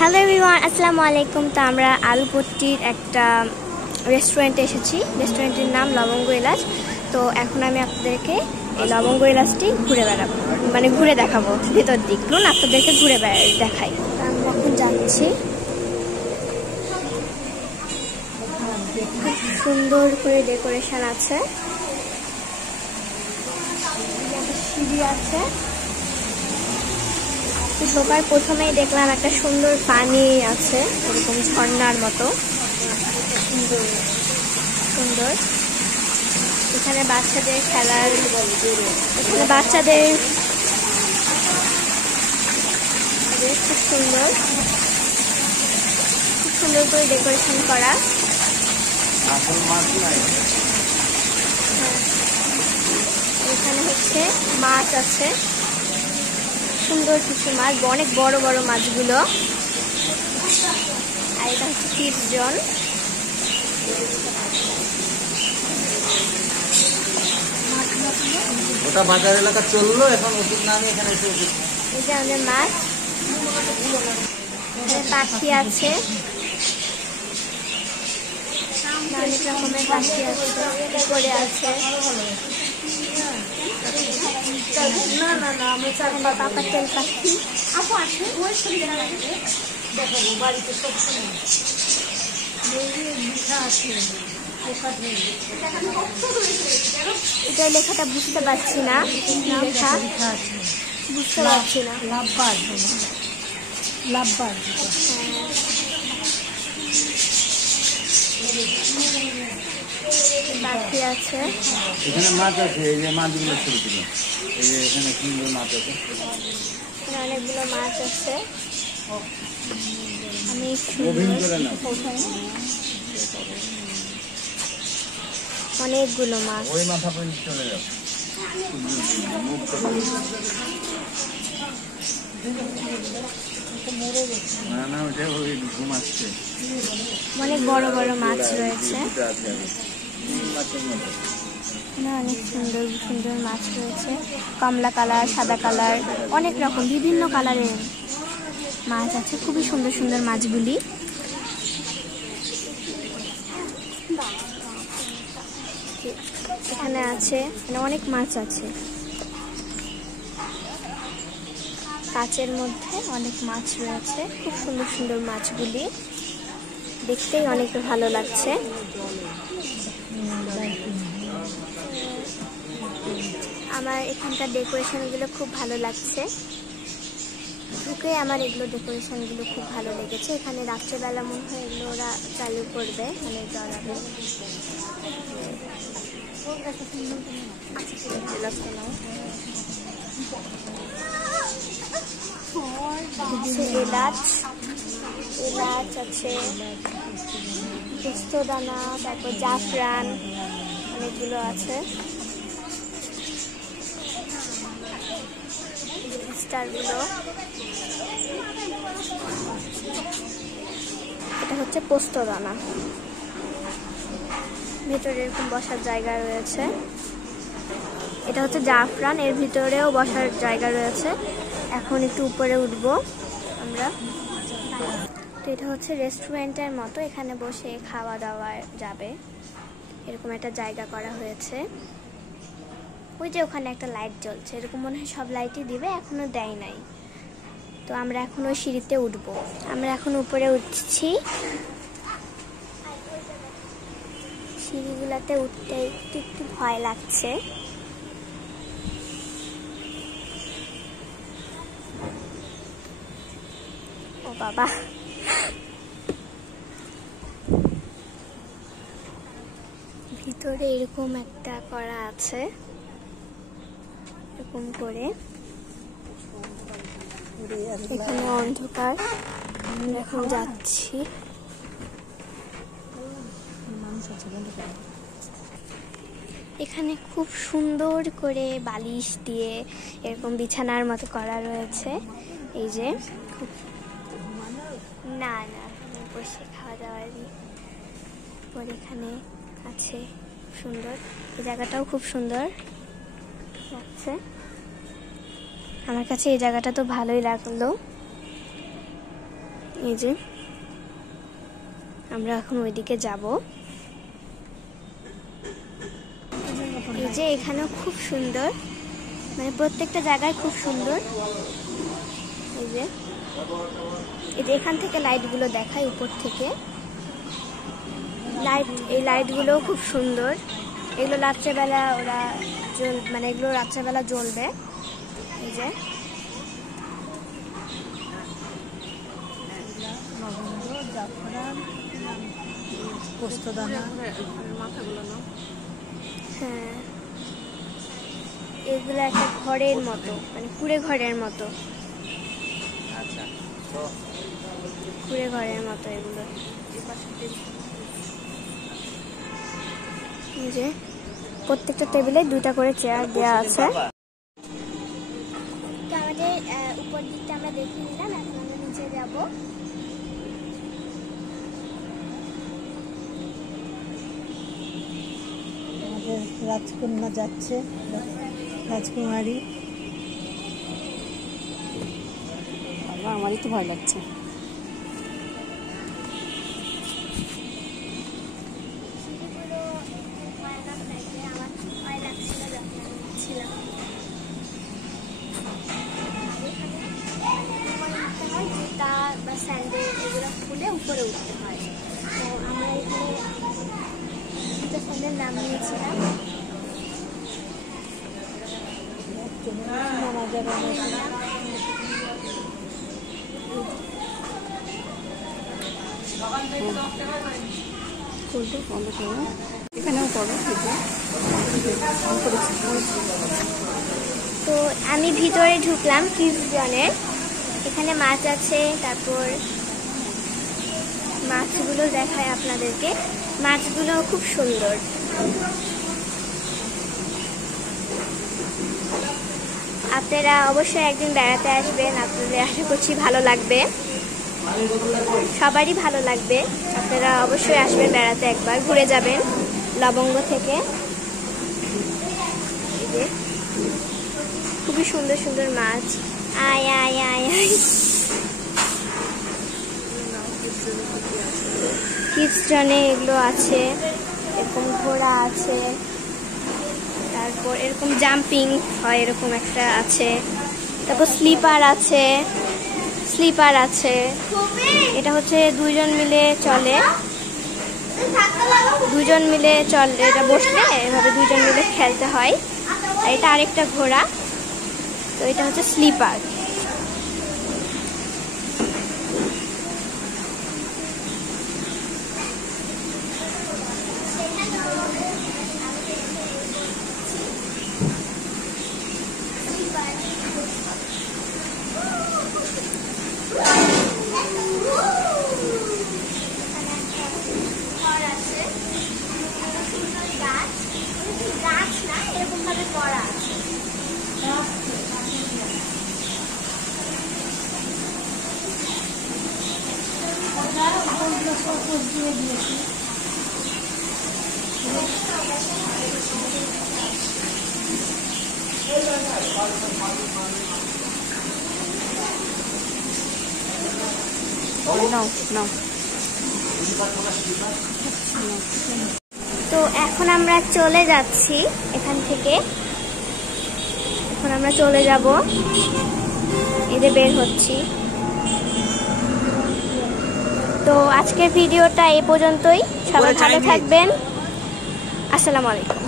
Hello everyone, আসসালামু আলাইকুম। তো আমরা আলুপট্টির একটা রেস্টুরেন্টে এসেছি। রেস্টুরেন্টের নাম লবঙ্গ এলাচ। তো এখন আমি আপনাদেরকে এই লবঙ্গ এলাচটি ঘুরে দেখাবো ভেতর দিক। আপনাদেরকে ঘুরে দেখাই। আমরা এখন যাচ্ছি। খুব সুন্দর করে ডেকোরেশন আছে, সিঁড়ি আছে। ঢোকার প্রথমেই দেখলাম একটা সুন্দর পানি আছে, এরকম ঝর্ণার মতো সুন্দর। এখানে বাচ্চাদের খেলার, এখানে বাচ্চাদের খুব সুন্দর করে ডেকোরেশন করা। এখানে হচ্ছে মাছ আছে, সুন্দর কিছু মাছ, অনেক বড় বড় মাছগুলো। আর এটা হচ্ছে কিডস জোন। ওটা বাজার এলাকা চললো, এখন ওষুধ নামে এখানে এসে এই যে আমাদের মাছ, পাখি আছে, অনেক রকমের পাখি আছে, পড়ে আছে। পাপার তেল পাখি। এটা লেখাটা বুঝতে পারছি না, লেখা বুঝতে পারছি না। পাখি আছে, এখানে মাছ আছে। এই যে মাছগুলো ছোট ছিল, এই যে এখানে সুন্দর মাছ আছে, অনেকগুলো মাছ আছে। অনেকগুলো মাছ। ওই মাথা পর্যন্ত চলে যাবে। না ওটা ওই ঘুমাচ্ছে। অনেক বড় বড় মাছ রয়েছে, অনেক সুন্দর সুন্দর মাছ রয়েছে। কমলা কালার, সাদা কালার, অনেক রকম বিভিন্ন কালারের মাছ আছে। খুবই সুন্দর সুন্দর মাছগুলি। এখানে আছে, অনেক মাছ আছে। কাচের মধ্যে অনেক মাছ রয়েছে, খুব সুন্দর সুন্দর মাছগুলি, দেখতেই অনেক ভালো লাগছে। আমার এখানকার ডেকোরেশনগুলো খুব ভালো লাগছে। ঢুকে আমার এগুলো ডেকোরেশনগুলো খুব ভালো লেগেছে। এখানে রাত্রেবেলা মনে হয় এগুলো ওরা চালু করবে, মানে জ্বালাবে। এলাচ আছে, পোস্তদানা, তারপর জাফরান, অনেকগুলো আছে। স্টারগুলো, এটা হচ্ছে পোস্তদানা। ভেতরে এরকম বসার জায়গা রয়েছে। এটা হচ্ছে জাফরান, এর ভিতরেও বসার জায়গা রয়েছে। এখন একটু উপরে উঠবো আমরা। তো এটা হচ্ছে রেস্টুরেন্টের মতো, এখানে বসে খাওয়া দাওয়া যাবে, এরকম একটা জায়গা করা হয়েছে। ওই যে ওখানে একটা লাইট জ্বলছে, এরকম মনে হয় সব লাইটই দিবে, এখনো দেয় নাই। তো আমরা এখন ওই সিঁড়িতে উঠবো। আমরা এখন উপরে উঠছি। সিঁড়িগুলাতে উঠতে একটু একটু ভয় লাগছে। ও বাবা, ভিতরে এরকম একটা করা আছে, এরকম করে। এখানে অন্ধকার, এখন যাচ্ছি। এখানে খুব সুন্দর করে বালিশ দিয়ে এরকম বিছানার মতো করা রয়েছে। এই যে না বসে খাওয়া দাওয়ার পরে এখানে আছে সুন্দর। এই জায়গাটাও খুব সুন্দর লাগছে। আমার কাছে এই জায়গাটা তো ভালোই লাগলো। এই যে আমরা এখন ওইদিকে যাব। এই যে এখানেও খুব সুন্দর, মানে প্রত্যেকটা জায়গায় খুব সুন্দর। এই যে এখান থেকে লাইটগুলো দেখায়, উপর থেকে লাইট, এই লাইটগুলো খুব সুন্দর। এগুলো রাত্রেবেলা ওরা মানে এগুলো রাত্রেবেলা জ্বলবে। এই যে হ্যাঁ, এগুলো একটা ঘরের মতো, মানে কুড়ে ঘরের মতো, কুড়ে ঘরের মতো এগুলো। যে প্রত্যেকটা টেবিলে 2টা করে চেয়ার দেওয়া আছে। তো আমাদের উপর দিকটা আমরা দেখে নিলাম, এখন আমরা নিচে যাব। আমাদের রাজকন্যা যাচ্ছে, রাজকুমারী। আমারই তো ভয় লাগছে। স্যান্ডেল এগুলো খুলে উপরে উঠতে হয়। তো আমরা এখানে দুটো স্যান্ডেল নাম নিয়েছিলাম। তো আমি ভিতরে ঢুকলাম কিডস জোনের। এখানে মাছ আছে, তারপর মাছগুলো দেখায় আপনাদেরকে। মাছগুলো খুব সুন্দর। আপনারা অবশ্যই একদিন বেড়াতে আসবেন, আপনাদের আশা করছি ভালো লাগবে, সবারই ভালো লাগবে। আপনারা অবশ্যই আসবেন বেড়াতে, একবার ঘুরে যাবেন লবঙ্গ থেকে। খুবই সুন্দর সুন্দর মাছ। আয় আয় আয় আয়, কিডস জোনে এগুলো আছে। এরকম ঘোড়া আছে, তারপর এরকম জাম্পিং হয়, এরকম একটা আছে। তারপর স্লিপার আছে, স্লিপার আছে। এটা হচ্ছে 2 জন মিলে চলে, 2 জন মিলে চলে। এটা বসলে এভাবে 2 জন মিলে খেলতে হয়। আর এটা আরেকটা ঘোড়া, তো এটা হচ্ছে স্লিপার। গাছ না, এরকম ভাবে করা আছে। তো এখন আমরা চলে যাচ্ছি এখান থেকে। এখন আমরা চলে যাব, এই যে বের হচ্ছি। তো আজকের ভিডিওটা এই পর্যন্তই। সবাই ভালো থাকবেন। আসসালামু আলাইকুম।